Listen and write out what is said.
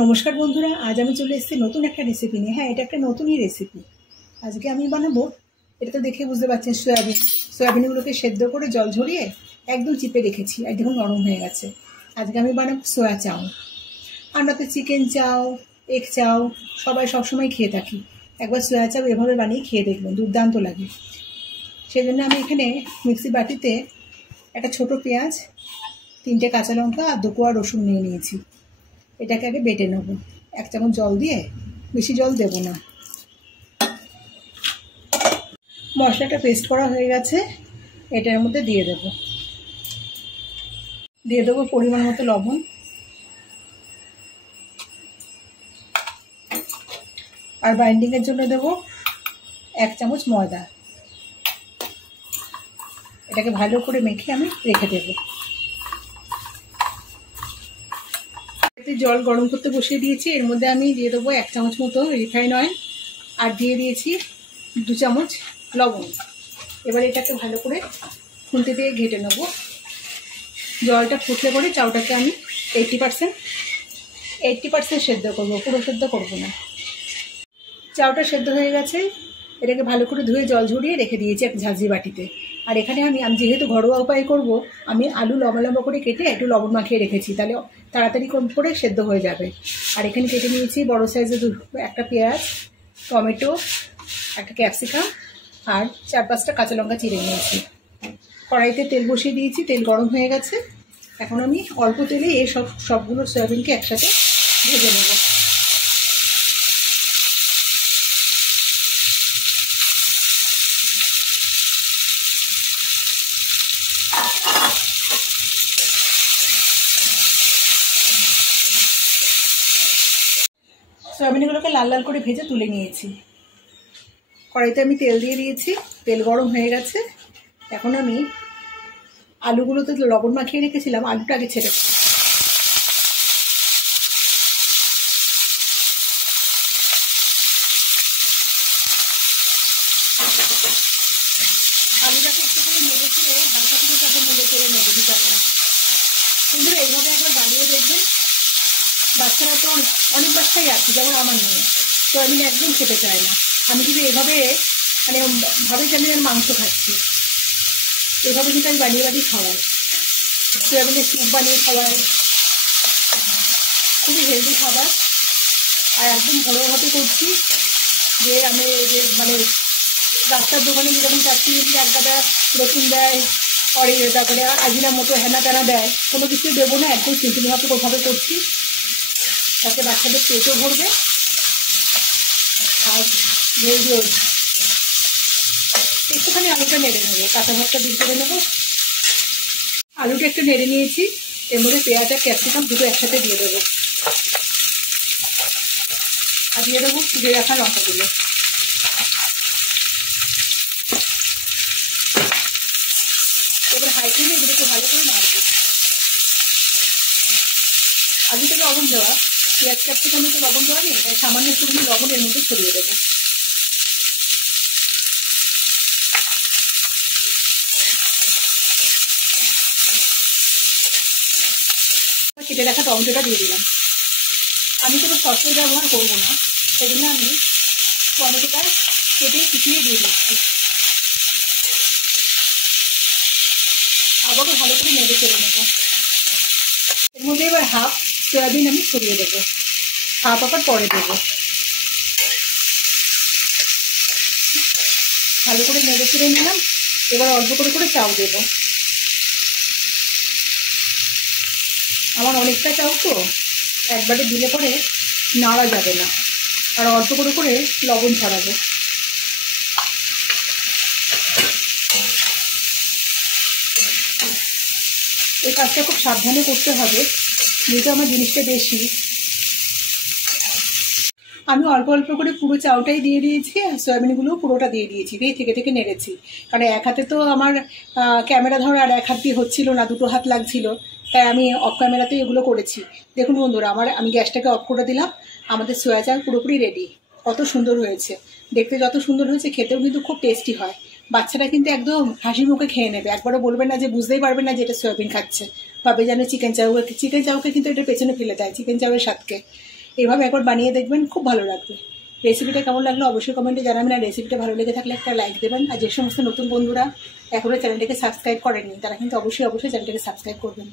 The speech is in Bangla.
নমস্কার বন্ধুরা, আজ আমি চলে এসেছি নতুন একটা রেসিপি নিয়ে। হ্যাঁ, এটা একটা নতুনই রেসিপি। আজকে আমি বানাবো, এটা তো দেখে বুঝতে পারছেন, সয়াবিনগুলোকে সেদ্ধ করে জল ঝরিয়ে একদম চিপে রেখেছি, আর দেখুন নরম হয়ে গেছে। আজকে আমি বানাবো সোয়া চাও। আমরা তো চিকেন চাও, এগ চাও সবাই সবসময় খেয়ে থাকি। একবার সোয়া চাও এভাবে বানিয়ে খেয়ে দেখবেন, দুর্দান্ত লাগে। সেই জন্য আমি এখানে মিক্সি বাটিতে একটা ছোট পেঁয়াজ, 3টে কাঁচা লঙ্কা আর 2 কোয়া রসুন নিয়ে নিয়েছি। এটাকে আগে বেটে নেব 1 চামচ জল দিয়ে, বেশি জল দেব না। মশলাটা পেস্ট করা হয়ে গেছে, এটার মধ্যে দিয়ে দেব পরিমাণ মতো লবণ, আর বাইন্ডিংয়ের জন্য দেব 1 চামচ ময়দা। এটাকে ভালো করে মেখে আমি রেখে দেব। জল গরম করতে বসিয়ে দিয়েছি, এর মধ্যে আমি দিয়ে দেবো 1 চামচ মতো রিফাইন অয়েল, আর দিয়ে দিয়েছি 2 চামচ লবণ। এবার এটাকে ভালো করে খুন্তি দিয়ে ঘেটে নেব। জলটা ফুটলে পরে চাউটাকে আমি 80% সেদ্ধ করবো, পুরো সেদ্ধ করবো না। চাউটা সেদ্ধ হয়ে গেছে, এটাকে ভালো করে ধুয়ে জল ঝরিয়ে রেখে দিয়েছি এক ঝাঁঝরি বাটিতে। আর এখানে আমি যেহেতু ঘরোয়া উপায় করব, আমি আলু লম্বা লম্বা করে কেটে একটু লবণ মাখিয়ে রেখেছি, তাহলে তাড়াতাড়ি করে সেদ্ধ হয়ে যাবে। আর এখানে কেটে নিয়েছি বড় সাইজের একটা পেঁয়াজ, টমেটো, একটা ক্যাপসিকাম, আর 4-5টা কাঁচা লঙ্কা চিড়ে নিয়েছি। কড়াইতে তেল বসিয়ে দিয়েছি, তেল গরম হয়ে গেছে। এখন আমি অল্প তেলে এই সবগুলো সয়াবিনকে একসাথে ভেজে নেব। সয়াবিনগুলোকে লাল লাল করে ভেজে তুলে নিয়েছি। কড়াইতে আমি তেল দিয়ে দিয়েছি, তেল গরম হয়ে গেছে। এখন আমি আলুগুলোতে লবণ মাখিয়ে রেখেছিলাম, আলুটা আগে ছেড়ে দেব। আলুটাকে একটুখানি নেড়ে চেড়ে হালকা করে তাকে নেড়ে চেড়ে নেবো দুটাকে। কিন্তু এইভাবে একবার বানিয়ে দেখবেন। বাচ্চারা তো অনেক বাচ্চাই আছে, যেমন আমার মেয়ে সয়াবিন একদম খেতে চায় না। আমি কিন্তু এভাবে ভাবে যে আমি আর মাংস খাচ্ছি, এভাবে কিন্তু আমি বানিয়ে খাওয়াই। সয়াবিনের স্যুপ বানিয়ে খাওয়াই, খুবই হেলদি খাবার। আর একদম ঘরোয়াভাবে করছি, যে আমি রাস্তার দোকানে যেরকম চাচ্ছি এক গাদা রসুন দেয়, তারপরে আজিনা মতো হেনা তেনা দেয়, কোনো কিছু দেবো না। একদম সিম্পলভাবে কোভাবে করছি, তাতে বাচ্চাদের পেটও ভরবে আর হেলদিও। একটুখানি আলুটা নেড়ে নেবো, কাঁচা ভাতটা দিন করে নেবো। আলুটা একটু নেড়ে নিয়েছি, এর মধ্যে পেঁয়াজ আর ক্যাপসিকাম দুটো একসাথে দিয়ে দেবো, আর দিয়ে দেবো কুড়ে রাখা লঙ্কাগুলো। এবার হাই ফ্লেমে এগুলোকে ভালো করে নাড়বো। আলুতে লবণ দেওয়া, পেঁয়াজ ক্যাপসিকামে তো লবণ দেওয়া নেই, তাই সামান্য একটুখানি লবণ এর মধ্যে ছড়িয়ে দেবো। কেটে রাখা টমেটোটা দিয়ে দিলাম। আমি কোনো সসের ব্যবহার করবো না, সেই জন্য আমি টমেটোটা কেটে কুচিয়ে দিয়ে দিচ্ছি। আবারও ভালো করে নেড়ে চেড়ে নেবো। এর মধ্যে এবার হাফ সয়াবিন আমি ছড়িয়ে দেবো, হাফ আবার পরে দেবো। ভালো করে নেড়ে চেড়ে নিলাম। এবার অল্প করে চাউ দেবো। আমার অনেকটা চাউ তো, একবারে দিলে পরে নাড়া যাবে না, আর অল্প করে লবণ ছড়াবো। এই কাজটা খুব সাবধানে করতে হবে, যেহেতু আমার জিনিসটা বেশি। আমি অল্প করে পুরো চাউটাই দিয়ে দিয়েছি, আর সয়াবিনগুলোও পুরোটা দিয়ে দিয়েছি, দিয়ে থেকে নেড়েছি। কারণ এক হাতে তো আমার ক্যামেরা ধরা, আর এক হাত দিয়ে হচ্ছিল না, দুটো হাত লাগছিল, তাই আমি অফ ক্যামেরাতেই এগুলো করেছি। দেখুন বন্ধুরা, আমি গ্যাসটাকে অফ করে দিলাম। আমাদের সোয়া চাউ পুরোপুরি রেডি। কত সুন্দর হয়েছে দেখতে, যত সুন্দর হয়েছে খেতেও কিন্তু খুব টেস্টি হয়। বাচ্চারা কিন্তু একদম হাসি মুখে খেয়ে নেবে, একবারও বলবে না যে, বুঝতেই পারবে না যে এটা সয়াবিন খাচ্ছে, ভাবে যেন চিকেন চাউকে কিন্তু এটা পেছনে ফেলে দেয় চিকেন চাউয়ের স্বাদকে। এভাবে একবার বানিয়ে দেখবেন, খুব ভালো লাগবে। রেসিপিটা কেমন লাগলো অবশ্যই কমেন্টে জানাবেন। আর রেসিপিটা ভালো লেগে থাকলে একটা লাইক দেবেন। আর যে সমস্ত নতুন বন্ধুরা এখনও চ্যানেলটাকে সাবস্ক্রাইব করেননি তারা কিন্তু অবশ্যই চ্যানেলটাকে সাবস্ক্রাইব করবেন।